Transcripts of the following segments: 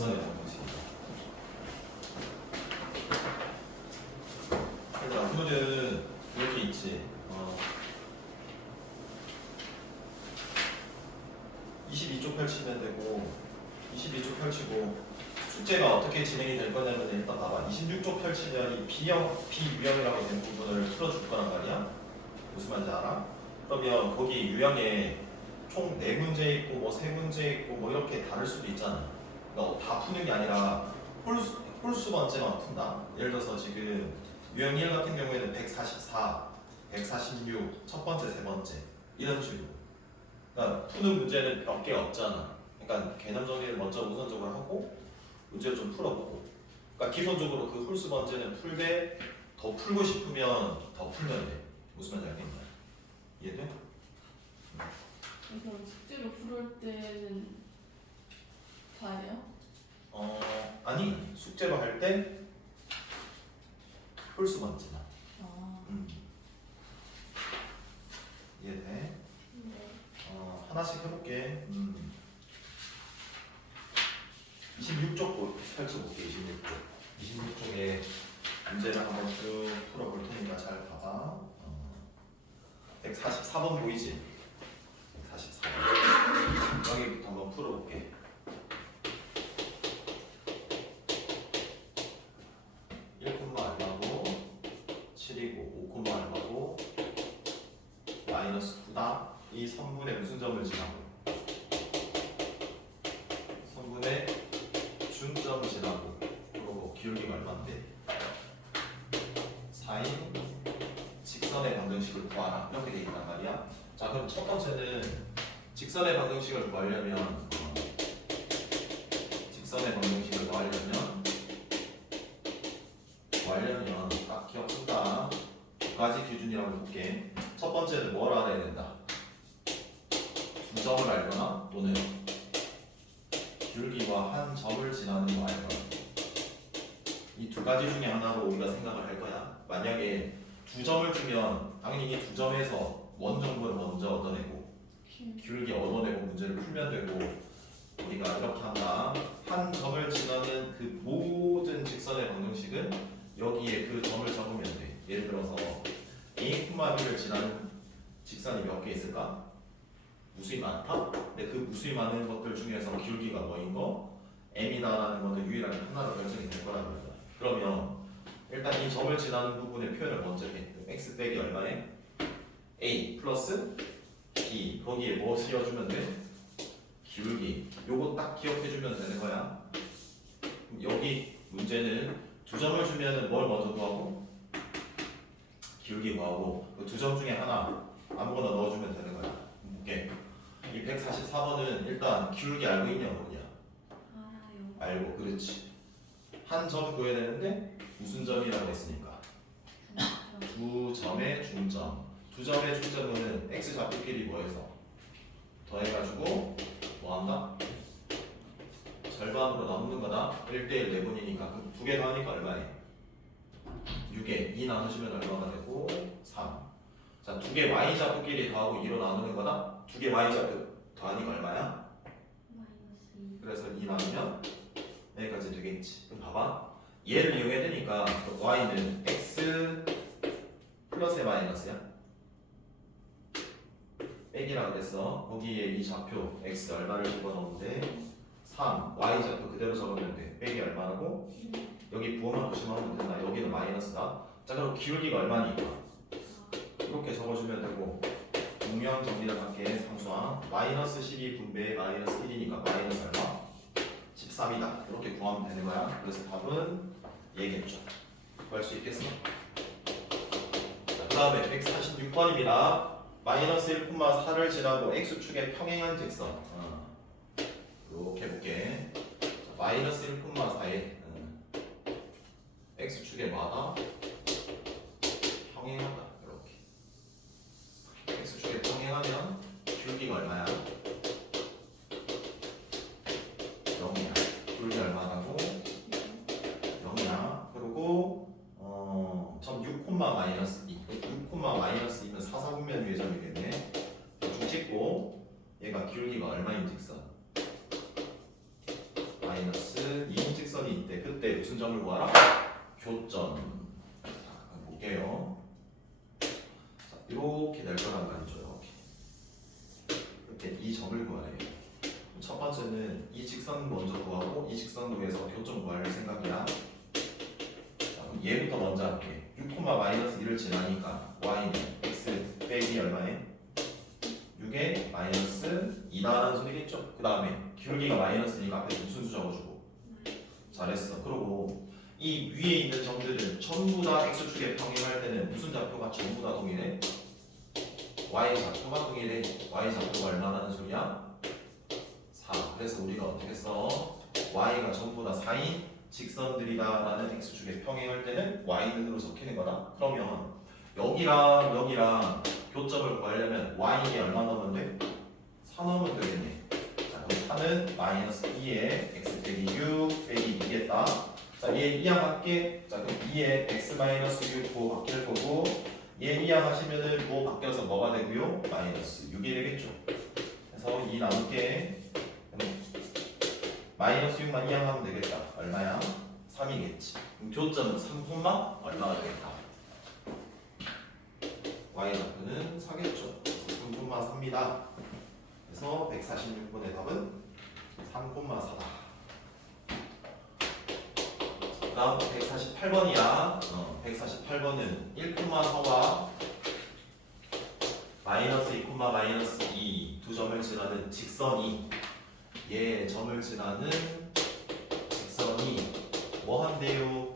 직선의 방정식. 얘들아, 오늘은 이렇게 있지. 22쪽 펼치면 되고 22쪽 펼치고 숙제가 어떻게 진행이 될 거냐면 일단 봐봐. 26쪽 펼치면 이 비유형이라고 된 부분을 풀어줄 거란 말이야. 무슨 말인지 알아? 그러면 거기 유형에 총 4문제 있고 뭐 3문제 있고 뭐 이렇게 다를 수도 있잖아. 그러니까 다 푸는 게 아니라 홀수 번째만 푼다. 예를 들어서 지금 유형 1 같은 경우에는 144, 146, 첫 번째, 세 번째 이런 식으로. 그러니까 푸는 문제는 몇 개 없잖아. 그러니까 개념 정리를 먼저 우선적으로 하고 문제를 좀 풀어보고. 그러니까 기본적으로 그 홀수 번째는 풀되 더 풀고 싶으면 더 풀면 돼. 무슨 말인지 알겠냐? 이해돼? 그래서 숙제로 풀을 때는 다 해요? 아니 숙제로 할 때 홀수 번째만. 아, 이해돼? 네. 하나씩 해볼게. 26쪽 펼쳐볼게. 26쪽. 26쪽에 문제를 한번 쭉 풀어볼 테니까 잘 봐봐. 144번 보이지? 144번. 여기부터 한번 풀어볼게. 1콤마 얼마고 7이고 5콤마 얼마고 마이너스 9다. 이 선분에 무슨 점을 지나고 선분에 중점을 지나고 그리고 기울기가 얼마인데 4인 직선의 방정식을 구하라 이렇게 돼 있단 말이야. 자 그럼 첫 번째는 직선의 방정식을 구하려면 직선의 방정식을 구하려면 딱 기억한다. 두 가지 기준이라고 볼게. 첫 번째는 뭘 알아야 된다. 두 점을 알거나 또는 기울기와 한 점을 지나는 거 알거나. 이 두 가지 중에 하나로 우리가 생각을 할 거야. 만약에 두 점을 주면 당연히 이 두 점에서 원 정보를 먼저 얻어내고 기울기 얻어내고 문제를 풀면 되고, 우리가 이렇게 한다. 한 점을 지나는 그 모든 직선의 방정식은 여기에 그 점을 적으면 돼. 예를 들어서 A, B를 지나는 직선이 몇 개 있을까? 무수히 많다? 근데 그 무수히 많은 것들 중에서 기울기가 뭐인 거? M이다라는 것은 유일하게 하나로 결정이 될 거라는 거야. 그러면 일단 이 점을 지나는 부분의 표현을 먼저 해. X 빼기 얼마에? A 플러스 B. 거기에 뭐 씌워주면 돼? 기울기. 요거 딱 기억해주면 되는 거야. 여기 문제는 두 점을 주면은 뭘 먼저 구하고? 기울기 구하고 그 두 점 중에 하나 아무거나 넣어주면 되는 거야. 볼게. 이 144번은 일단 기울기 알고 있냐 모르냐? 알고. 그렇지. 한 점 구해야 되는데 무슨 점이라고 했으니까 두 점의 중점. 두 점의 중점은 x 좌표끼리 뭐해서 더해가지고 뭐한다? 절반으로 나누는 거다. 1대1 내분이니까 두 개 더하니까 얼마에? 6에 2 나누시면 얼마가 되고 3. 자, 두 개 y좌표끼리 더하고 2로 나누는 거다. 두 개 y좌표 더하니까 얼마야? 그래서 2 나누면 여기까지 되겠지. 그럼 봐봐. 얘를 이용해야 되니까 y는 x 플러스에 마이너스야. 빼기라 그랬어. 거기에 이 좌표 x 얼마를 집어넣는데 3, y좌표 그대로 적으면 돼. 빼기 얼마라고? 여기 부호만 조심하면 된다. 여기는 마이너스다. 자 그럼 기울기가 얼마니까? 이렇게 적어주면 되고, 분명 정리를 할게. 상수항 마이너스 12 분배에 마이너스 1이니까 마이너스 얼마? 13이다. 이렇게 구하면 되는 거야. 그래서 답은 얘겠죠. 구할 수 있겠어? 그 다음에 146번입니다. 마이너스 1,4를 지나고 x축의 평행한 직선. 이렇게 볼게. 마이너스 1,4에 x축의 마다 평행하다. 이렇게 x축에 평행하면 기울기가 얼마야? 0이야. 기울기 얼마라고? 0이야. 그리고 점 6, 마이너스 2. 6, 마이너스 2는 사사분면 위의 점이겠네. 중 찍고 얘가 기울기가 얼마인 직선? 마이너스 무슨 점을 구하라? 교점. 자, 그럼 볼게요. 자, 이렇게 될 거란 말이죠. 이렇게 이 점을 구하래요. 첫 번째는 이 직선 먼저 구하고 이 직선 구해서 교점 구할 생각이야. 자, 그럼 얘부터 먼저 할게. 6,-1을 지나니까 y는 x 빼기 얼마에? 6에 마이너스 2다라는 소리겠죠. 그 다음에 기울기가 마이너스니까 앞에 무슨 수 적어주고. 잘했어. 그리고 이 위에 있는 점들은 전부 다 x축에 평행할 때는 무슨 좌표가 전부 다 동일해? y 좌표가 동일해. y 좌표가 얼마라는 소리야? 4. 그래서 우리가 어떻게 써? y가 전부 다 4인 직선들이다라는 x축에 평행할 때는 y는으로 적히는 거다. 그러면 여기랑 교점을 구하려면 y이 얼마 넣으면 돼? 4 넣으면 되겠네. 자, 그럼 4는 마이너스 2에 x 빼기 6 빼기 2겠다. 자, 얘 이항할게. 자, 그럼 2에 x 마이너스 6 부호 바뀔 거고 얘 이항하시면은 부호 바뀌어서 뭐가 되고요? 마이너스 6이 되겠죠. 그래서 2 나눌게. 마이너스 6만 이항하면 되겠다. 얼마야? 3이겠지. 그럼 교점은 3, 얼마가 되겠다. y 좌표는 4겠죠. 3,3입니다. 그래서 146번의 답은 3,4다. 다음 148번이야. 148번은 1,4와 마이너스 2, 마이너스 2 두 점을 지나는 직선이 얘 점을 지나는 직선이 뭐 한대요?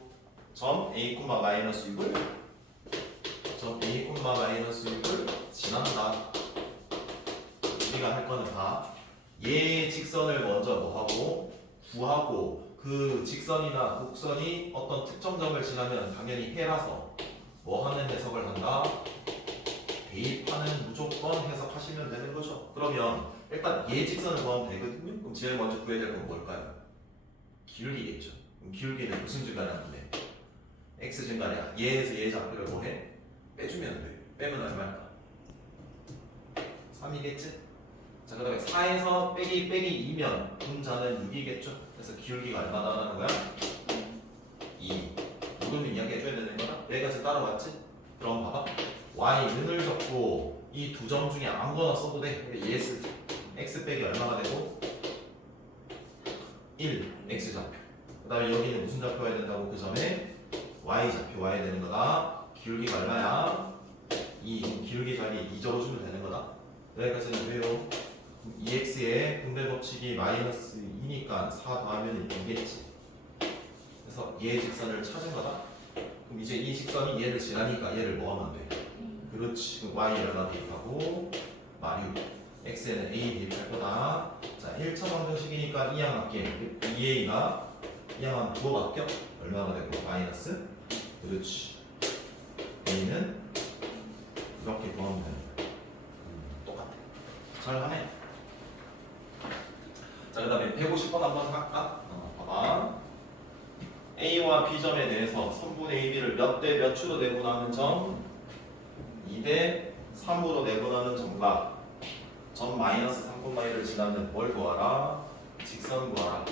점 a, 마이너스 6을 점 a, 마이너스 6을 지난다. 우리가 할 거는 다 얘 직선을 먼저 뭐 하고 구하고 그 직선이나 곡선이 어떤 특정 점을 지나면 당연히 해라서 뭐 하는 해석을 한다? 대입하는 무조건 해석하시면 되는 거죠. 그러면 일단 얘 직선을 구하면 되거든요. 그럼 제일 먼저 구해야 될 건 뭘까요? 기울기겠죠. 그럼 기울기는 무슨 증가량 돼? x 증가량. 얘에서 얘 좌표를 뭐해? 빼주면 돼. 빼면 얼마일까? 3이겠지? 자, 그 다음에 4에서 빼기 2면 분자는 6이겠죠? 그래서 기울기가 얼마나 나는 거야? 2. 이거는 이야기해줘야 되는 거다? 여기까지 따라왔지? 그럼 봐봐. y는을 적고 이 두 점 중에 아무거나 써도 돼. 근데 얘 쓰지. x 빼기 얼마가 되고? 1. x 좌표. 그 다음에 여기는 무슨 좌표가 된다고? 그 점에 y 좌표 와야 되는 거다. 기울기가 얼마야? 2. 기울기 자리에 2 적어주면 되는 거다. 여기까지는 왜요? 2x의 분배 법칙이 마이너스 2니까 4 더하면 2겠지. 그래서 얘 직선을 찾은 거다. 그럼 이제 이 직선이 얘를 지나니까 얘를 뭐 하면 돼? 그렇지. 그럼 y 얼마 대입하고 마류. x에는 a 대입할 거다. 자, 1차 방정식이니까 이항할게. 2a가 이항하면 부호 바뀌어? 얼마가 되고? 마이너스? 그렇지. a는 이렇게 구하면 돼. 똑같아. 잘하네. 자, 그 다음에 150번 한번 할까? 봐봐. A와 B점에 대해서 선분의 AB를 몇 대 몇 추로 내분하는 점 2대 3으로 내분하는 점과 점 마이너스 3,1을 지나는 뭘 구하라? 직선 구하라.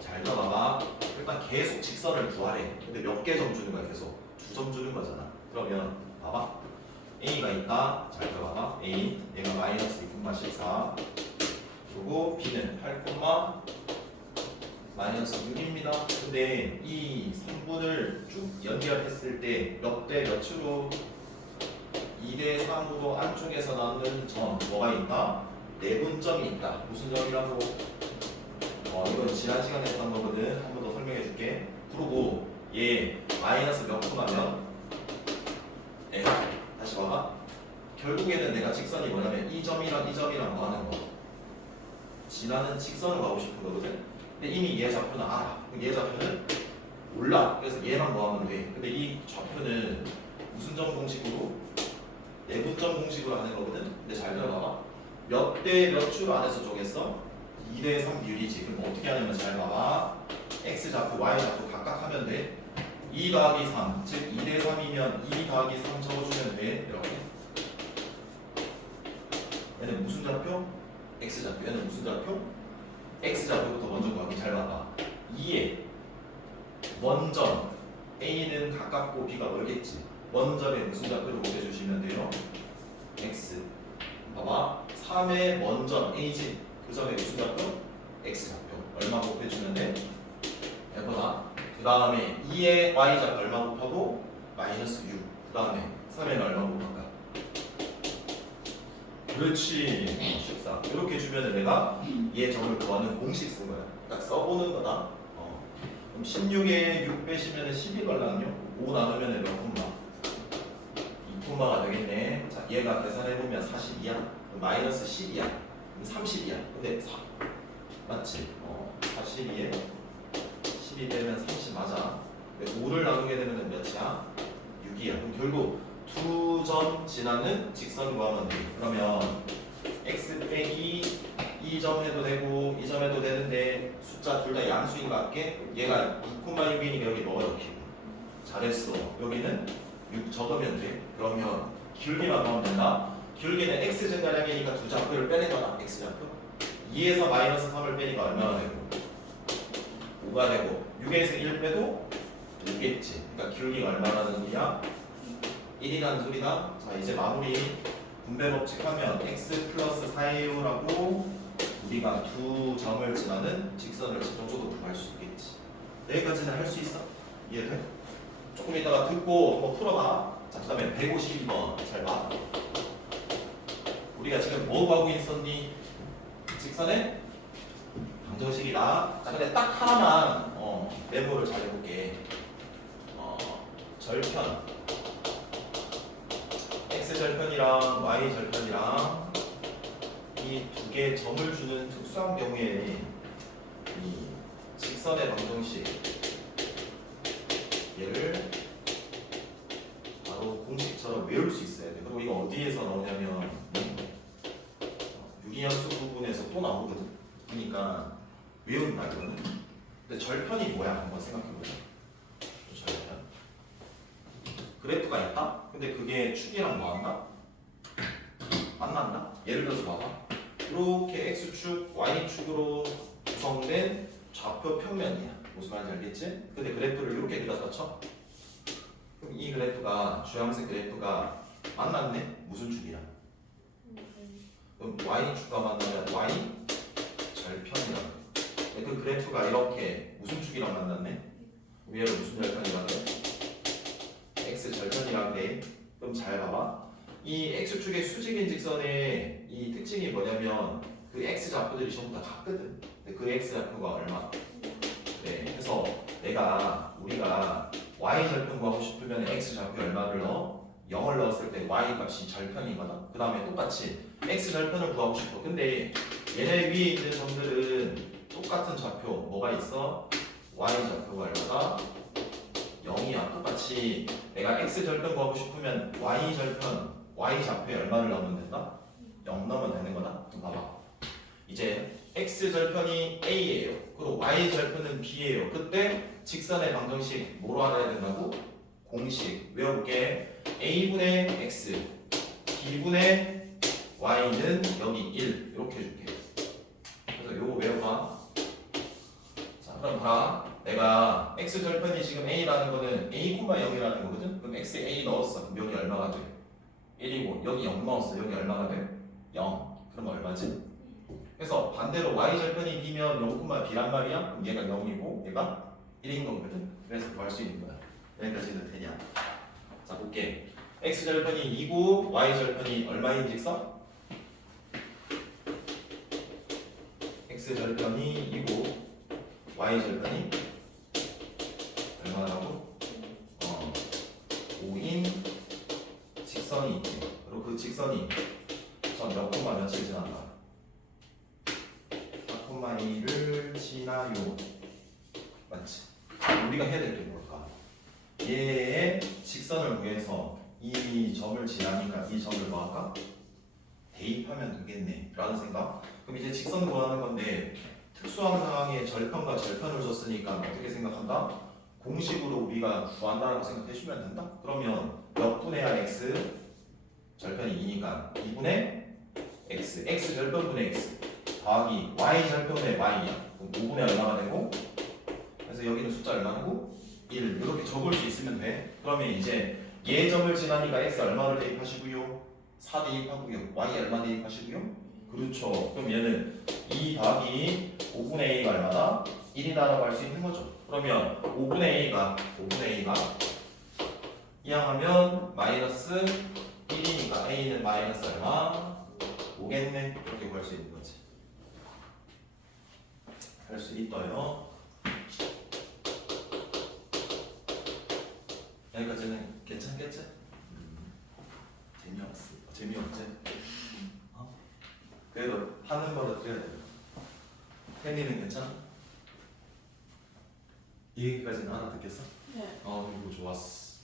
잘 들어봐봐. 일단 계속 직선을 구하래. 근데 몇 개 점 주는 거야? 계속 2점 주는 거잖아. 그러면 봐봐. A가 있다. 잘 들어봐봐. A 얘가 마이너스 2,14 그리고 B는 8, 마이너스 6입니다. 근데 이 3분을 쭉 연결했을 때 몇 대 몇으로 2대 3으로 안쪽에서 나오는 점 뭐가 있다? 내분점이 있다. 무슨 점이라고? 이건 지난 시간에 했던 거거든. 한 번 더 설명해 줄게. 그리고 얘 마이너스 몇 푼하면 F. 다시 봐봐. 결국에는 내가 직선이 뭐냐면 이 점이랑 이 점이랑 뭐 하는 거? 지나는 직선을 가고 싶은 거거든. 근데 이미 얘 좌표는 알아. 얘 좌표는 몰라. 그래서 얘랑 뭐 하면 돼. 근데 이 좌표는 무슨 점 공식으로? 내분점 공식으로 하는 거거든. 근데 잘 들어봐봐. 몇 대 몇 줄 안에서 쪼갰어? 2대 3 비율이지. 그럼 어떻게 하냐면 잘 봐봐. x 좌표, y 좌표 각각 하면 돼. 2 더하기 3, 즉 2대 3이면 2 더하기 3 적어주면 돼. 이렇게. 얘는 무슨 좌표? x 좌표. 얘는 무슨 좌표? x 좌표부터 먼저 구하기. 잘 봐봐. 2에 원점 A는 가깝고 B가 멀겠지. 원점에 무슨 좌표를 곱해주시면 돼요? X. 봐봐. 3의 원점 A지. 그 점에 무슨 좌표? X 좌표. 얼마 곱해주면 돼? F다. 그 다음에 2의 Y 좌표 얼마 곱하고? 마이너스 6. 그 다음에 3에는 얼마 곱할까? 그렇지. 14. 이렇게 주면은 내가 얘 점을 구하는 공식 쓴 거야. 딱 써보는 거다. 그럼 16에 6 빼시면 12 걸랑요? 5 나누면 몇 콤마? 2콤마가 되겠네. 자, 얘가 계산해보면 42야. 그럼 마이너스 10이야. 그럼 30이야. 근데 4. 맞지? 42에 12 빼면 30 맞아. 근데 5를 나누게 되면 몇이야? 6이야. 그럼 결국 두 점 지나는 직선 구하면 돼. 그러면 x 빼기 2점 해도 되고 2점 해도 되는데 숫자 둘 다 양수인 것 같게 얘가 2,6이니까 여기 뭐가 적히고 잘했어. 여기는 6 적으면 돼. 그러면 기울기만 구하면 된다. 기울기는 x 증가량이니까 두 좌표를 빼는 거다. x 좌표 2에서 마이너스 3을 빼니까 얼마나 되고 5가 되고 6에서 1 빼도 5겠지. 그러니까 기울기가 얼마라는 소리야? 1이라는 소리다. 자, 이제 마무리. 분배 법칙 하면 x 플러스 4a요라고 우리가 두 점을 지나는 직선을 자동적으로 구할 수 있겠지. 여기까지는 할 수 있어? 이해돼? 조금 이따가 듣고 한번 풀어봐. 자, 그 다음에 152번 잘 봐. 우리가 지금 뭐 구하고 있었니? 직선의 방정식이다. 자, 근데 딱 하나만 메모를 잘 해볼게. 절편 X절편이랑 Y절편이랑 이 두 개의 점을 주는 특수한 경우에 이 직선의 방정식 얘를 바로 공식처럼 외울 수 있어야 돼. 그리고 이거 어디에서 나오냐면 유리함수 부분에서 또 나오거든. 그러니까 외운다 이거는. 근데 절편이 뭐야? 한번 생각해보자. 절편 그래프가 있다? 근데 그게 축이랑 뭐 한다? 만난다? 예를 들어서 봐봐. 이렇게 X축, Y축으로 구성된 좌표 평면이야. 무슨 말인지 알겠지? 근데 그래프를 이렇게 그려다 쳐. 그럼 이 그래프가 주황색 그래프가 만났네? 무슨 축이야? 그럼 Y축과 만나면 Y 절편이라고. 그 그래프가 이렇게 무슨 축이랑 만났네? 위에로 무슨 절편이라고 해? X 절편이라고 돼. 그럼 잘 봐봐. 이 X축의 수직인 직선의 이 특징이 뭐냐면 그 X 좌표들이 전부 다 같거든. 근데 그 X 좌표가 얼마? 네, 그래서 우리가 Y 절편 구하고 싶으면 X 좌표 얼마를 넣어? 0을 넣었을 때 Y 값이 절편이거든. 그 다음에 똑같이 X 절편을 구하고 싶어. 근데 얘네 위에 있는 점들은 똑같은 좌표 뭐가 있어? Y 좌표가 얼마다? 0이야. 똑같이 내가 X 절편 구하고 싶으면 Y 절편 Y 좌표에 얼마를 넣으면 된다? 0 넣으면 되는 거다. 그럼 봐봐. 이제 X 절편이 A예요. 그리고 Y 절편은 B예요. 그때 직선의 방정식 뭐로 알아야 된다고? 공식 외워볼게. A분의 X B분의 Y는 여기 1 이렇게 해줄게. 그래서 요거 외워봐. 자, 그럼 봐. 내가 X 절편이 지금 A라는 거는 A, 0이라는 거거든? 그럼 X에 A 넣었어. 그럼 여기 얼마가 돼? 1이고 여기 0 넣었어. 여기 얼마가 돼? 0. 그럼 얼마지? 그래서 반대로 Y 절편이 B면 0, B란 말이야? 그럼 얘가 0이고 얘가 1인 거거든? 그래서 구할 수 있는 거야. 여기까지는 되냐? 자, 볼게. X 절편이 2고 Y 절편이 얼마인 직선? X 절편이 2고 Y 절편이 얼마라고? 5인 직선이 있지. 그리고 그 직선이 전 몇 콤마 며칠 지난다? 4,2를 지나요. 맞지? 우리가 해야 될 게 뭘까? 얘의 직선을 구해서 이 점을 지나니까 이 점을 뭐 할까? 대입하면 되겠네 라는 생각. 그럼 이제 직선 구하는 건데 특수한 상황에 절편과 절편을 줬으니까 어떻게 생각한다? 공식으로 우리가 구한다라고 생각해주면 된다? 그러면 몇 분의 R X 절편이 2니까 2분의 X X 절편분의 X 더하기 Y 절편분의 Y야. 그럼 5분의 얼마가 되고? 그래서 여기는 숫자 얼마고? 적을 수 있으면 돼. 그러면 이제 얘 점을 지나니까 x 얼마를 대입하시고요? 4 대입하고요. y 얼마 대입하시고요? 그렇죠. 그럼 얘는 2 더하기 5분의 a가 얼마다? 1이다라고 할 수 있는 거죠. 그러면 5분의 a가 이항하면 마이너스 1이니까 a는 마이너스 얼마? 5겠네. 이렇게 구할 수 있는 거지. 할 수 있어요. 여기까지는 괜찮겠지? 재미없지? 그래도 하는 거로 드려야 돼. 혜리는 괜찮아? 이 얘기까지는 알아듣겠어? 네. 이거 좋았어.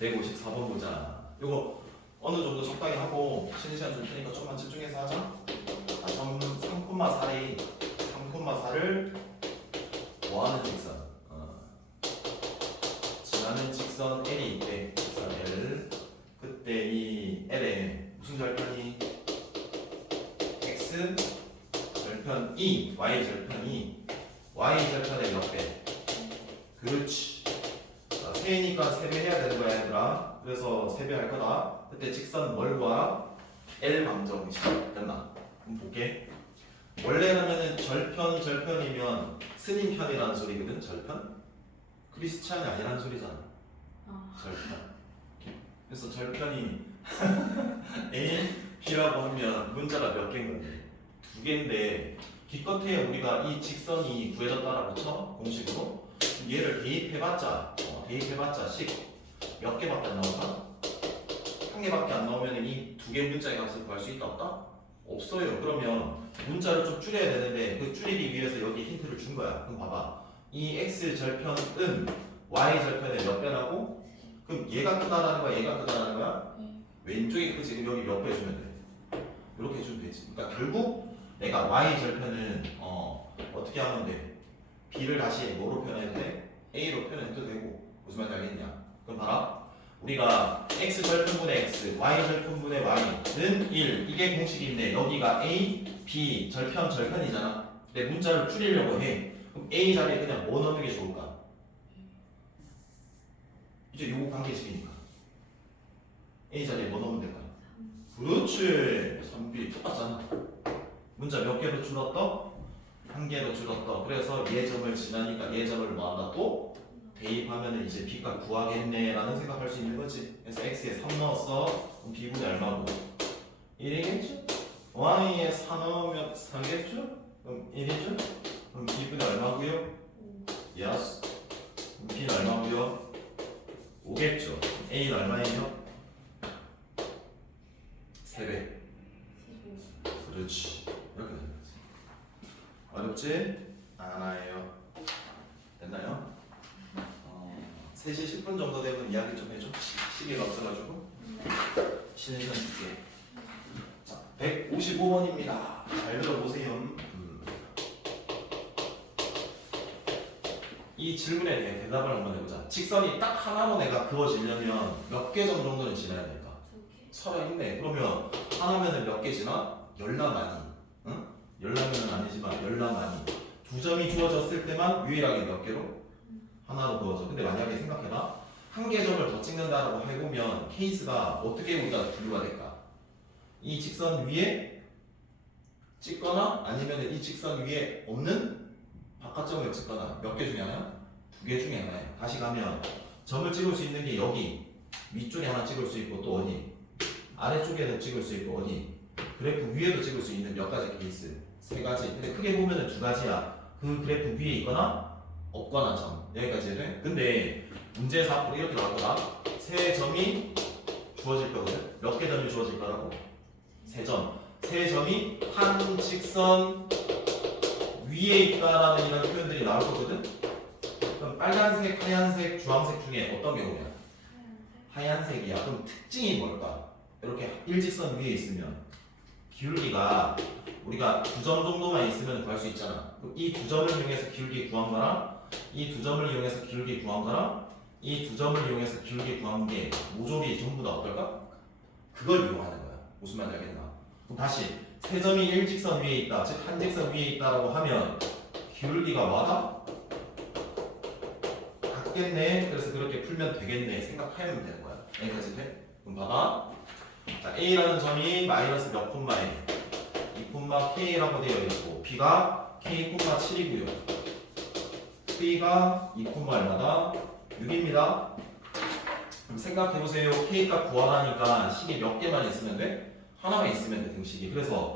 154번 보자. 이거 어느 정도 적당히 하고 쉬는 시간 줄 테니까 좀만 집중해서 하자. 3,4를 뭐하는 직선? 지나는 직선 L이 있대. 직선 L. 그때 이 L에 무슨 절편이? X 절편 E, Y 절편 E. Y 절편의 몇 배? 그렇지. 자, 세니까 세배해야 되는 거야 얘들아. 그래서 세배할 거다. 그때 직선 뭘 구하라? L 방정식. 됐나? 그럼 볼게. 원래라면은 절편이면 스님편이라는 소리거든. 절편. 크리스찬이 아니라는 소리잖아. 절편. 그래서 절편이 A, B라고 하면 문자가 몇 개인 건데? 2개인데 기껏해야 우리가 이 직선이 구해졌다라고 쳐? 공식으로. 얘를 대입해봤자 식 몇 개밖에 안 나올까? 1개밖에 안 나오면 이 2개 문자의 값을 구할 수 있다 없다? 없어요. 그러면 문자를 좀 줄여야 되는데 그 줄이기 위해서 여기 힌트를 준 거야. 그럼 봐봐. 이 x 절편은 y 절편의 몇 배라고? 그럼 얘가 크다라는 거야? 얘가 크다라는 거야? 왼쪽이 크지. 그럼 여기 몇 배 주면 돼? 이렇게 해주면 되지. 그러니까 결국 내가 y 절편은 어떻게 하면 돼? b를 다시 뭐로 표현해도 돼? a로 표현해도 되고. 무슨 말인지 알겠냐? 그럼 봐라. 우리가 x 절편분의 x, y 절편분의 y는 1. 이게 공식인데 여기가 a, b 절편이잖아. 근데 문자를 줄이려고 해. 그럼 a 자리에 그냥 뭐 넣는 게 좋을까? 이제 요거 관계식이니까 a 자리에 뭐 넣으면 될까? 그렇지. 3b 똑같잖아. 문자 몇 개로 줄었다? 1개로 줄었다. 그래서 예점을 지나니까 예점을 뭐한다? 또 대입하면 이제 b값 구하겠네 라는 생각할 수 있는 거지. 그래서 x에 3 넣었어. 그럼 b분이 얼마고? 1이겠죠? y에 4 넣으면 3겠죠? 그럼 1이죠? 그럼 b분이 얼마고요? yes. 그럼 b는 얼마고요? 5겠죠? a는 얼마예요? 3배. 그렇지. 이렇게 되는 거지. 어렵지? 않아요. 됐나요? 3시 10분 정도 되면 이야기 좀 해줘. 시계가 없어가지고. 쉬는 시간 줄게. 자, 155번입니다. 잘 들어보세요. 이 질문에 대해 대답을 한번 해보자. 직선이 딱 하나로 내가 그어지려면 몇 개 점 정도는 지나야 될까? 살아있네. 그러면 하나면은 몇 개 지나? 열나많이. 응? 열나면은 아니지만 열나많이. 2점이 주어졌을 때만 유일하게 몇 개로? 하나로 그어져. 근데 만약에 생각해봐. 1개 점을 더 찍는다라고 해보면 케이스가 어떻게 우리가 분류가 될까? 이 직선 위에 찍거나 아니면 이 직선 위에 없는 바깥점을 찍거나 몇 개 중에 하나? 2개 중에 하나야. 다시 가면 점을 찍을 수 있는 게 여기 위쪽에 하나 찍을 수 있고 또 어디? 아래쪽에도 찍을 수 있고 어디? 그래프 위에도 찍을 수 있는 몇 가지 케이스? 3가지. 근데 크게 보면은 2가지야. 그 그래프 위에 있거나 없거나 점. 여기까지 돼? 근데 문제에서 앞으로 이렇게 나올 거다. 3점이 주어질 거거든. 몇 개 점이 주어질 거라고? 3점. 3점이 한 직선 위에 있다라는 이런 표현들이 나올 거거든. 그럼 빨간색, 하얀색, 주황색 중에 어떤 경우야? 하얀색이야. 그럼 특징이 뭘까? 이렇게 일직선 위에 있으면 기울기가 우리가 2점 정도만 있으면 구할 수 있잖아. 이 2점을 이용해서 기울기 구한 거랑 이 2점을 이용해서 기울기 구한 거랑 이 2점을 이용해서 기울기 구한 게 모조리 전부 다 어떨까? 그걸 이용하는 거야. 무슨 말인지 알겠나? 그럼 다시 3점이 일직선 위에 있다, 즉 한직선 위에 있다라고 하면 기울기가 와다? 같겠네. 그래서 그렇게 풀면 되겠네. 생각하면 되는 거야. 여기까지 돼? 그럼 봐봐. 자, A라는 점이 마이너스 몇 콤마에 2콤마 K라고 되어 있고 B가 K,7이고요. C가 2콤마 얼마다? 6입니다. 그럼 생각해보세요. K값 구하라니까 식이 몇 개만 있으면 돼? 하나만 있으면 돼, 등식이. 그래서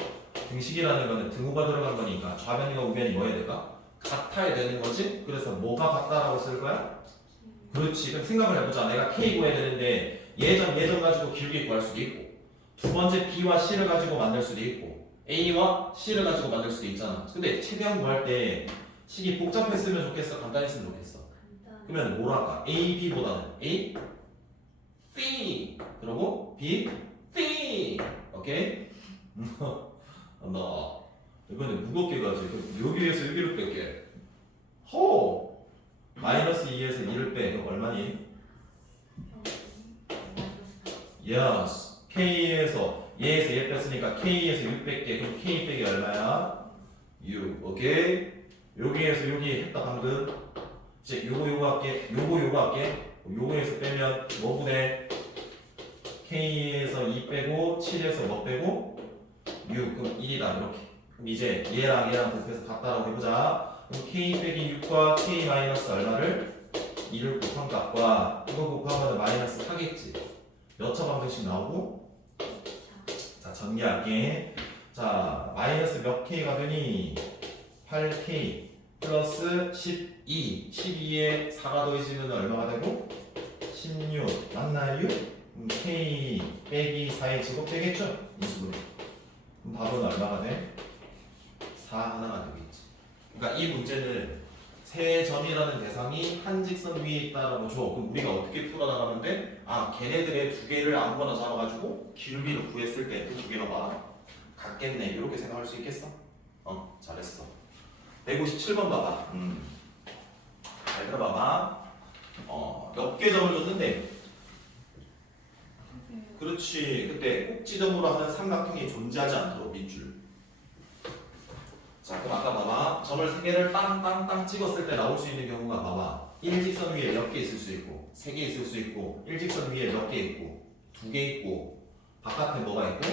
등식이라는 거는 등호가 들어간 거니까 좌변과 우변이 뭐 해야 될까? 같아야 되는 거지? 그래서 뭐가 같다라고 쓸 거야? 그렇지. 그럼 생각을 해보자. 내가 K 구해야 되는데 예전 가지고 길게 구할 수도 있고 두 번째 B와 C를 가지고 만들 수도 있고 A와 C를 가지고 만들 수도 있잖아. 근데 최대한 구할 때 식이 복잡했으면 좋겠어? 간단했으면 좋겠어? 그러면 뭐랄까? A, B보다는 A, B 그리고 B, C 오케이? 나 이번에 무겁게 가지. 여기에서 여기를 뺄게. 호! 마이너스 2에서 2를 빼. 그럼 얼마니? yes. K에서 얘에서 얘 뺐으니까 K에서 6 뺄게. 그럼 K 빼기 얼마야? 6. 오케이? 여기에서 여기 했다 방금. 이제 요거 할게. 요거 할게. 요거에서 빼면 뭐분의 K에서 2 빼고 7에서 뭐 빼고 6. 그럼 1이다 이렇게. 그럼 이제 얘랑 곱해서 같다라고 해보자. 그럼 K 빼기 6과 K 마이너스 얼마를? 2를 곱한 값과 이거 곱하면 마이너스 하겠지. 몇 차 방정식 나오고? 자, 전개할게. 자, 마이너스 몇 K가 되니? 8K 플러스 12. 12에 4가 더해지면 얼마가 되고? 16. 맞나요? K 빼기 4의 제곱 되겠죠? 이 식으로. 그럼 답은 얼마가 돼? 4 하나가 되겠지. 그러니까 이 문제는 세 점이라는 대상이 한 직선 위에 있다라고 줘. 그럼 우리가 어떻게 풀어나가면 돼? 아, 걔네들의 두 개를 아무거나 잡아가지고 길이를 구했을 때 그 두 개가 봐. 같겠네. 이렇게 생각할 수 있겠어? 잘했어. 157번 봐봐. 잘 들어봐봐. 몇 개 점을 줬는데? 그렇지. 그때 꼭지점으로 하는 삼각형이 존재하지 않도록 밑줄. 자, 그럼 아까 봐봐. 점을 3개를 땅땅땅 찍었을 때 나올 수 있는 경우가 봐봐. 일직선 위에 몇 개 있을 수 있고 3개 있을 수 있고 일직선 위에 몇 개 있고 2개 있고 바깥에 뭐가 있고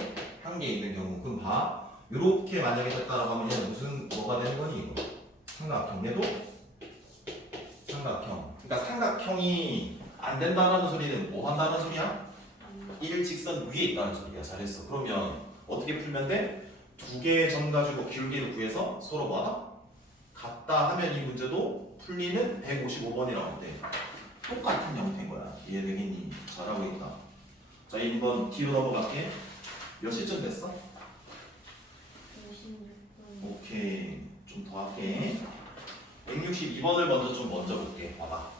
1개 있는 경우. 그럼 봐. 요렇게 만약에 됐다라고 하면 얘는 무슨 뭐가 되는 거니 이거? 삼각형. 얘도 삼각형. 그러니까 삼각형이 안 된다는 소리는 뭐 한다는 소리야? 일직선 위에 있다는 소리야. 잘했어. 그러면 어떻게 풀면 돼? 두 개의 점 가지고 기울기를 구해서 서로 뭐하다? 같다 하면 이 문제도 풀리는 155번이라고 돼. 똑같은 형태인 거야. 이해되겠니? 잘하고 있다. 자, 2번 뒤로 넘어갈게. 몇 시쯤 됐어? 56분. 오케이. 좀 더 할게. 162번을 먼저 볼게. 봐봐.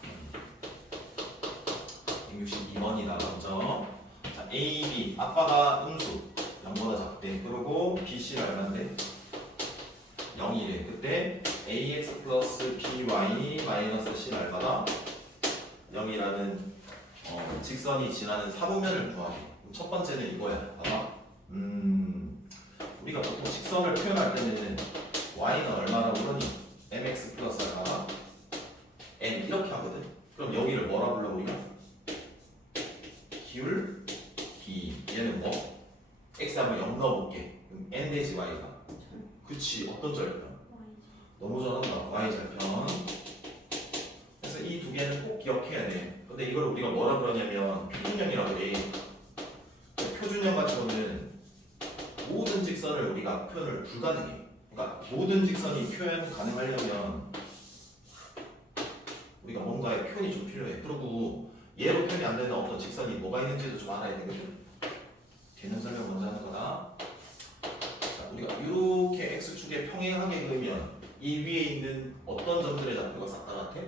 162번이다 먼저. 자, A, B. 아빠가 음수 0보다 작대. 그리고 B, C가 얼마인데? 0이래. 그때 AX 플러스 BY 마이너스 C 얼마다? 0이라는 직선이 지나는 사분면을 구하래. 그럼 첫 번째는 이거야. 봐봐. 우리가 보통 직선을 표현할 때는 Y는 얼마라고 그러니? MX 플러스 얼마다? N 이렇게 하거든. 그럼 여기를 뭐라 불러 우리가? 기울 D. 얘는 뭐? X 한번 0 넣어볼게. 그럼 N 대지 Y가. 그치. 어떤 절편? 너무 잘한다. Y 절편. 그래서 이 두 개는 꼭 기억해야 돼. 근데 이걸 우리가 뭐라 그러냐면 표준형이라고 해. 표준형 가지고는 모든 직선을 우리가 표현을 불가능해. 그러니까 모든 직선이 표현 가능하려면 우리가 뭔가의 표현이 좀 필요해. 그리고 얘로 표현이 안 되는 어떤 직선이 뭐가 있는지도 좀 알아야 되거든. 개념 설명 먼저 하는 거다. 자, 우리가 이렇게 x축에 평행하게 그리면 이 위에 있는 어떤 점들의 좌표가 싹 다 같아?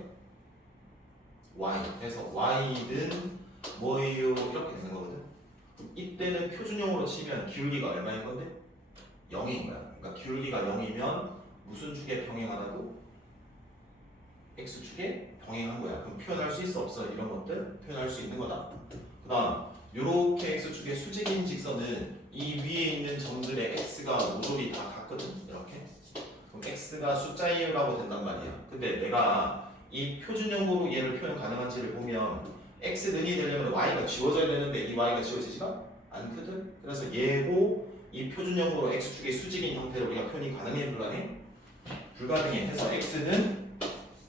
y. 그래서 y는 뭐예요? 이렇게 되는 거거든. 이때는 표준형으로 치면 기울기가 얼마인 건데? 0인 거야. 그러니까 기울기가 0이면 무슨 축에 평행하다고? x축에 평행한 거야. 그럼 표현할 수 있어 없어? 이런 것들 표현할 수 있는 거다. 그 다음 요렇게 x축의 수직인 직선은 이 위에 있는 점들의 x가 모조리 다 같거든. 이렇게. 그럼 x가 숫자이라고 된단 말이야. 근데 내가 이 표준형으로 얘를 표현 가능한지를 보면 x는이 되려면 y가 지워져야 되는데 이 y가 지워지지가 않거든. 그래서 얘고 이 표준형으로 x축의 수직인 형태로 우리가 표현이 가능해 불가능해? 불가능해. 해서 x는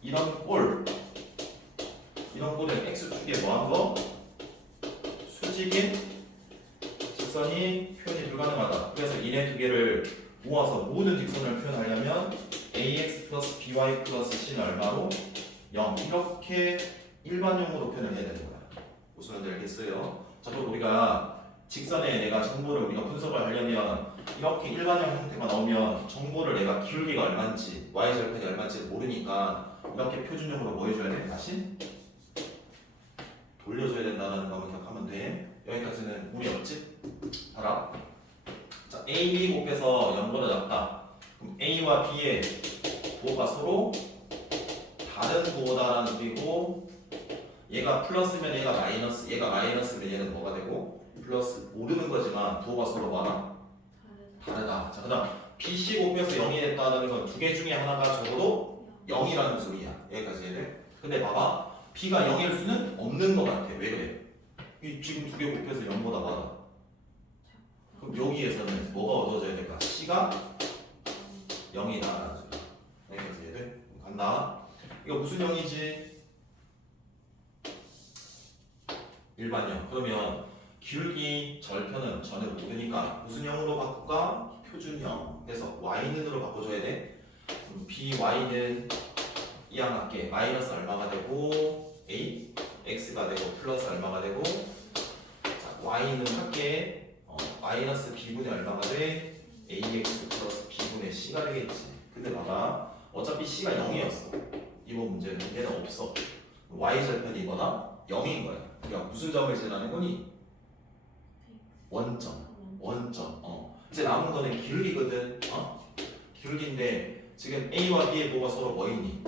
이런 꼴은 x축에 뭐한 거? 수직인 직선이 표현이 불가능하다. 그래서 이네 두 개를 모아서 모든 직선을 표현하려면 ax 플러스 by 플러스 c는 얼마로? 0 이렇게 일반형으로 표현을 해야 되는 거야. 무슨 말인지 알겠어요? 자, 그럼 우리가 직선에 내가 정보를 우리가 분석을 하려면 이렇게 일반형 형태가 나오면 정보를 내가 기울기가 얼마인지 y절편이 얼마인지 모르니까 이렇게 표준형으로 뭐 해줘야 돼? 다시 돌려줘야 된다는 것만 기억하면 돼. 여기까지는 무리 없지? 봐라. 자, A, B 곱해서 0보다 작다. 그럼 A와 B의 부호가 서로 다른 부호다라는 소리고, 얘가 플러스면 얘가 마이너스, 얘가 마이너스면 얘는 뭐가 되고, 플러스 모르는 거지만 부호가 서로 뭐하나? 다르다. 자, 그 다음 BC 곱해서 0이 됐다는 건 두 개 중에 하나가 적어도 0이라는 소리야. 여기까지 해야 돼. 근데 봐봐, B가 0일 수는 없는 것 같아. 왜 그래? 이 지금 두 개 곱해서 0보다 많아. 그럼 여기에서는 뭐가 얻어져야 될까? C가 0이다라는 소리야. 여기까지 해야 돼. 간다. 이거 무슨 형이지? 일반형. 그러면 기울기 절편은 전혀 모르니까 무슨 형으로 바꿀까? 표준형. 그래서 y는으로 바꿔줘야 돼. 그럼 by는 이항 같게 마이너스 얼마가 되고 a x가 되고 플러스 얼마가 되고, 자, y는 할게 마이너스 b분의 얼마가 돼? ax 플러스 b분의 c가 되겠지. 근데 봐봐, 어차피 c가 0이었어. 이번 문제는 얘는 없어. y절편이 이거다 0인 거야. 그러니까 무슨 점을 지나는 거니? 원점. 이제 남은 거는 기울기거든. 기울기인데 지금 A와 B의 부호가 서로 뭐 있니?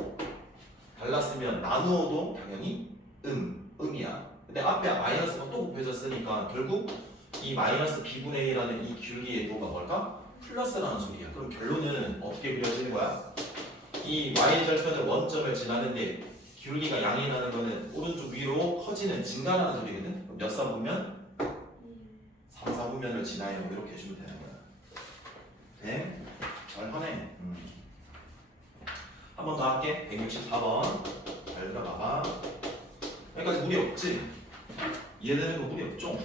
달랐으면 나누어도 당연히 음이야. 근데 앞에 마이너스가 또 곱해졌으니까 결국 이 마이너스 B분의 A라는 이 기울기의 부호가 뭘까? 플러스라는 소리야. 그럼 결론은 어떻게 그려지는 거야? 이 Y절편의 원점을 지나는데 기울기가 양이 나는 거는 오른쪽 위로 커지는 증가라는 소리거든. 몇 사분면? 3, 4분면을 지나요. 이렇게 해주면 되는 거야. 네? 잘하네. 한 번 더 할게. 164번. 잘 들어봐봐. 여기까지 무리 없지? 이해되는 거 무리 없죠?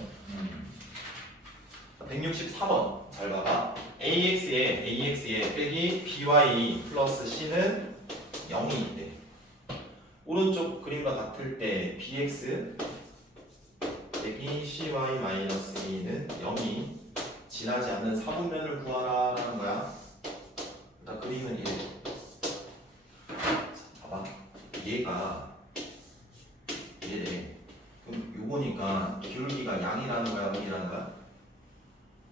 164번. 잘 봐봐. AX에 빼기 BY 플러스 C는 0이 있대. 오른쪽 그림과 같을 때 BX 빼기 CY 마이너스 A는 0이 지나지 않는 사분면을 구하라 라는 거야. 일단 그림은 이래. 봐봐. 얘가 얘래. 그럼 요거니까 기울기가 양이라는 거야, 음이라는 거야?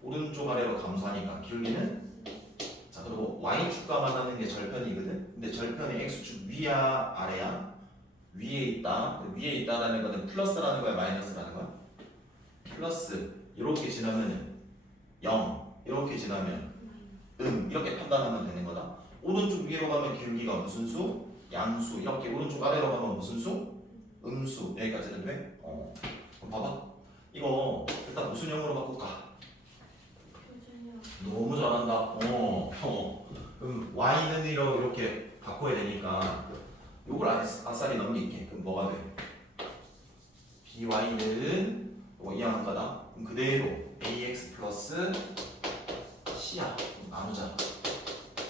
오른쪽 아래로 감소하니까 기울기는, 자, 그리고 y축과 만나는 게 절편이거든. 근데 절편의 x축 위야 아래야? 위에 있다. 위에 있다라는 거는 플러스라는 거야, 마이너스라는 거야? 플러스. 이렇게 지나면 0, 이렇게 지나면 이렇게 판단하면 되는 거다. 오른쪽 위로 가면 기울기가 무슨 수? 양수. 이렇게 오른쪽 아래로 가면 무슨 수? 음수. 여기까지는 돼? 그럼 봐봐. 이거 일단 무슨 형으로 바꿀까? 너무 잘한다. 그럼 y는 이렇게 바꿔야 되니까 요걸 아싸리 넘길게. 그럼 뭐가 돼? by는 이항 거다. 그럼 그대로 ax 플러스 c야. 나누자.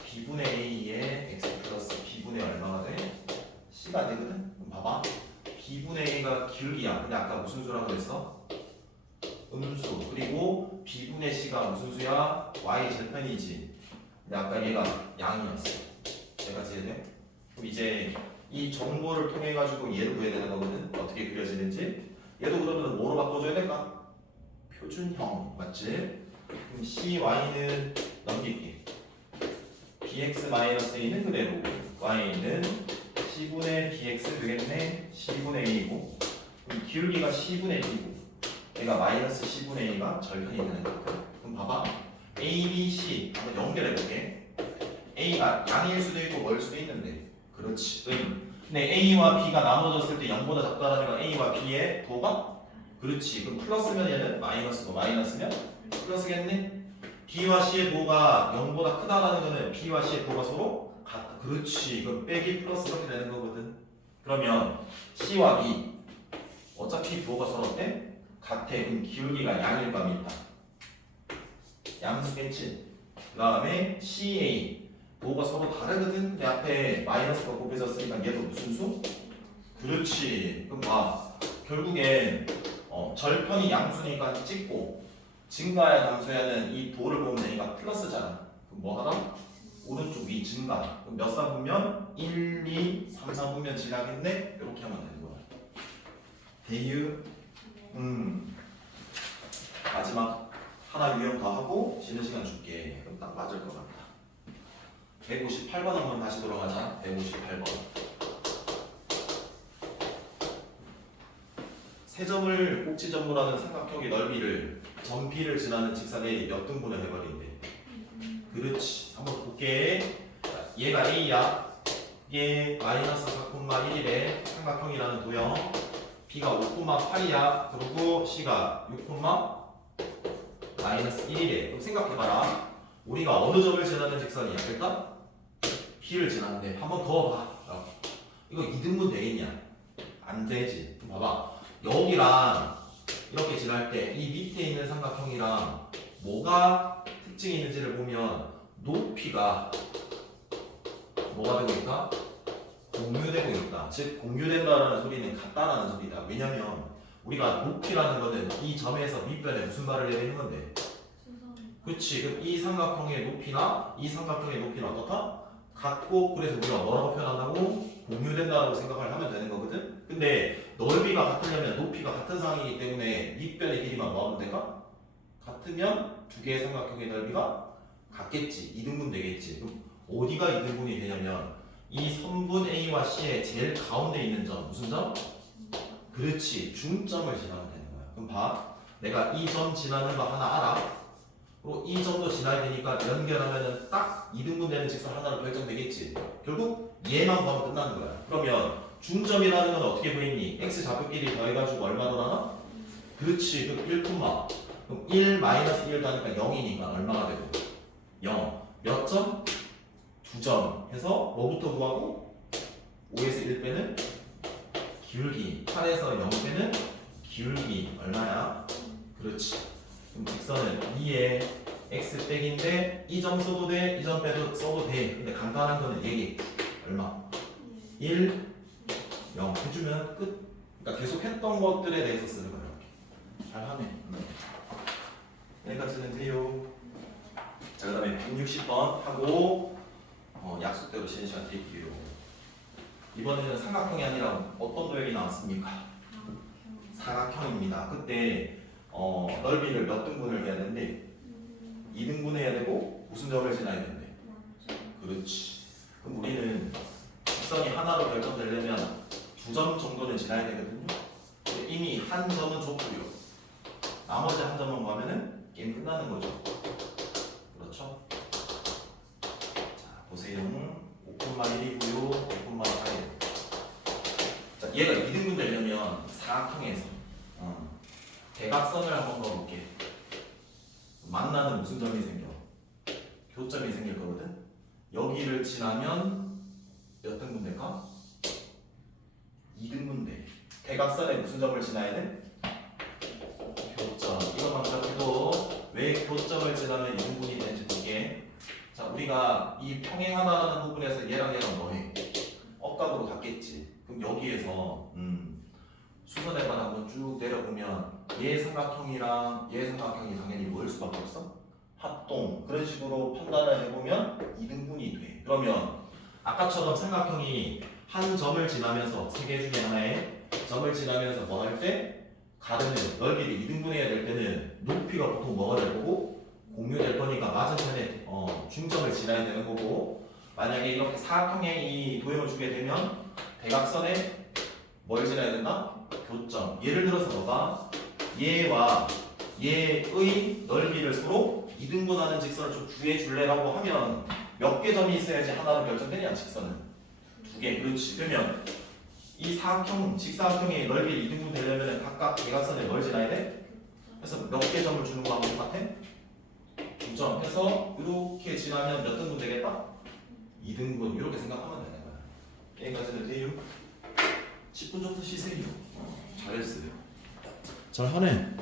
b분의 a에 x 플러스 b분의 얼마가 돼? c가 되거든. 그럼 봐봐. b분의 a가 기울기야. 근데 아까 무슨 수라고 그랬어? 음수. 그리고 b분의 c가 무슨 수야? y 절편이지. 근데 아까 얘가 양이었어. 여기까지 이해돼? 그럼 이제 이 정보를 통해 가지고 얘를 구해야 되는 거거든. 어떻게 그려지는지. 얘도 그러면 뭐로 바꿔줘야 될까? 표준형. 맞지? 그럼 cy는 넘길게. bx-a는 그대로, y는 c분의 bx 되겠네. c분의 a고, 그럼 기울기가 c분의 b고, 얘가 마이너스 c분의 a가 절편이 되는 거야. 그럼 봐봐. a, b, c 한번 연결해볼게. a가 양일 수도 있고 뭘 수도 있는데, 그렇지. 네, A와 B가 나눠졌을 때 0보다 작다라는 건 A와 B의 부호가? 그렇지. 그럼 플러스면 얘는 마이너스고 마이너스면 플러스겠네? B와 C의 부호가 0보다 크다라는 거는 B와 C의 부호가 서로 같다. 그렇지. 그럼 빼기 플러스 이렇게 되는 거거든. 그러면 C와 B 어차피 부호가 서로 어때? 같아. 그럼 기울기가 양일과 밑다. 양수겠지. 그 다음에 CA 부호가 서로 다르거든. 내 앞에 마이너스가 곱해졌으니까 얘도 무슨 수? 그렇지. 그럼 봐. 결국엔 절편이 양수니까 찍고 증가야 감소야는 이 도를 보면 되니까 플러스잖아. 그럼 뭐 하다? 오른쪽 위 증가. 그럼 몇 사분면? 1, 2, 3, 4분면 지나겠네? 이렇게 하면 되는 거야. 대유. 마지막 하나 유형 더 하고 쉬는 시간 줄게. 그럼 딱 맞을 것 같다. 158번 한번 다시 돌아가자. 158번. 세 점을 꼭지점으로 하는 삼각형의 넓이를 점 B를 지나는 직선에 몇 등분을 해버린대. 그렇지. 한번 볼게. 얘가 A야. 얘 마이너스 4,1이래. 삼각형이라는 도형. B가 5,8이야. 그리고 C가 6, 마이너스 1이래. 그럼 생각해봐라. 우리가 어느 점을 지나는 직선이야? 일단 B를 지나는데 한번 더 봐. 이거 2등분 되겠냐? 안 되지. 봐봐. 여기랑 이렇게 지날 때 이 밑에 있는 삼각형이랑 뭐가 특징이 있는지를 보면 높이가 뭐가 되고 있다? 공유되고 있다. 즉 공유된다라는 소리는 같다라는 소리다. 왜냐면 우리가 높이라는 거는 이 점에서 밑변에 무슨 말을 해야 되는 건데? 그렇지. 그럼 이 삼각형의 높이나 이 삼각형의 높이는 어떻다? 같고 그래서 우리가 뭐라고 표현한다고? 공유된다라고 생각을 하면 되는 거거든. 근데 넓이가 같으려면 높이가 같은 상황이기 때문에 밑변의 길이만 뭐 하면 될까? 같으면 두 개의 삼각형의 넓이가 같겠지. 2등분 되겠지. 그럼 어디가 2등분이 되냐면 이 선분 A와 C의 제일 가운데 있는 점 무슨 점? 그렇지. 중점을 지나면 되는 거야. 그럼 봐. 내가 이 점 지나는 거 하나 알아. 그리고 이 점도 지나야 되니까 연결하면은 딱 2등분 되는 직선 하나로 결정되겠지. 결국 얘만 보면 끝나는 거야. 그러면 중점이라는 건 어떻게 보이니? x 좌표끼리 더해가지고 얼마로 나눠? 그렇지. 그럼 1, 그럼 1 마이너스 1 다니까 0이니까 얼마가 되고? 0. 몇 점? 2점 해서 뭐부터 구하고? 5에서 1 빼는 기울기. 8에서 0 빼는 기울기. 얼마야? 그렇지. 그럼 직선은 2에 x 백인데 이 점 써도 돼, 이 점 빼도 써도 돼. 근데 간단한 거는 얘기. 얼마? 1, 0 해주면 끝. 그러니까 계속 했던 것들에 대해서 쓰는 거야. 이렇게. 잘하네. 여기까지는 돼요. 자, 그 다음에 160번 하고 약속대로 쉬는 시간 드릴게요. 이번에는 삼각형이 아니라 어떤 도형이 나왔습니까? 사각형입니다. 그때 넓이를 몇 등분을 해야 되는데 2등분 해야 되고 무슨 점을 지나야 된대? 그렇지. 그럼 우리는 직선이 하나로 결정되려면 2점 정도는 지나야 되거든요. 근데 이미 한 점은 줬고요. 나머지 한 점만 가면은 게임 끝나는 거죠. 그렇죠? 자, 보세요. 5,1이고요. 5,4예요. 자, 얘가 2등분 되려면 사각형에서 대각선을 한번 그어볼게. 만나는 무슨 점이 생겨? 교점이 생길 거거든? 여기를 지나면 몇 등분 될까? 2등분 돼. 대각선에 무슨 점을 지나야 돼? 교점. 이것만 기억해도 왜 교점을 지나면 2등분이 되는지 볼게. 자, 우리가 이 평행하다라는 부분에서 얘랑 얘랑 뭐해? 억각으로 같겠지. 그럼 여기에서 수선에만 한번 쭉 내려보면 얘 삼각형이랑 얘 삼각형이 당연히 뭐일 수밖에 없어? 합동. 그런 식으로 판단을 해보면 2등분이 돼. 그러면 아까처럼 삼각형이 한 점을 지나면서 세 개 중에 하나에 점을 지나면서 뭐 할 때? 가르는 넓이를 2등분해야 될 때는 높이가 보통 뭐가 될 거고 공유될 거니까 맞은편에 중점을 지나야 되는 거고, 만약에 이렇게 사각형의 이 도형을 주게 되면 대각선에 뭘 지나야 된다? 교점. 예를 들어서 너가 얘와 얘의 넓이를 서로 2등분하는 직선을 좀 구해줄래라고 하면 몇 개 점이 있어야지 하나로 결정되냐? 직선은 2개. 그렇지. 그러면 사각형, 직사각형의 넓이 2등분 되려면 각각 대각선에 뭘 지나야 돼? 그래서 몇 개 점을 주는 거하고 똑같아? 2점 해서 이렇게 지나면 몇 등분 되겠다? 2등분 이렇게 생각하면 되는 거야. 여기까지는 돼요? 10분 정도 쉬세요. 잘했어요. 잘하네.